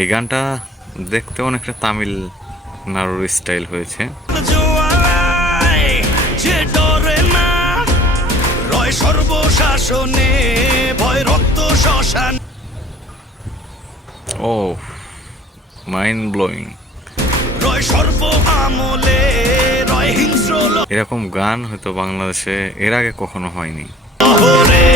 এই গানটা দেখতে অনেকটা তামিল নাড়ুর স্টাইল হয়েছে। যে ডরে না রয় সর্বশাসনে ভয় রক্ত শ্মশান। ও মাইন্ড ব্লোয়িং। রয় সর্ব আমলে রয় হিংস্র এরকম গান হয়তো বাংলাদেশে এর আগে কখনো হয়নি। লোহরে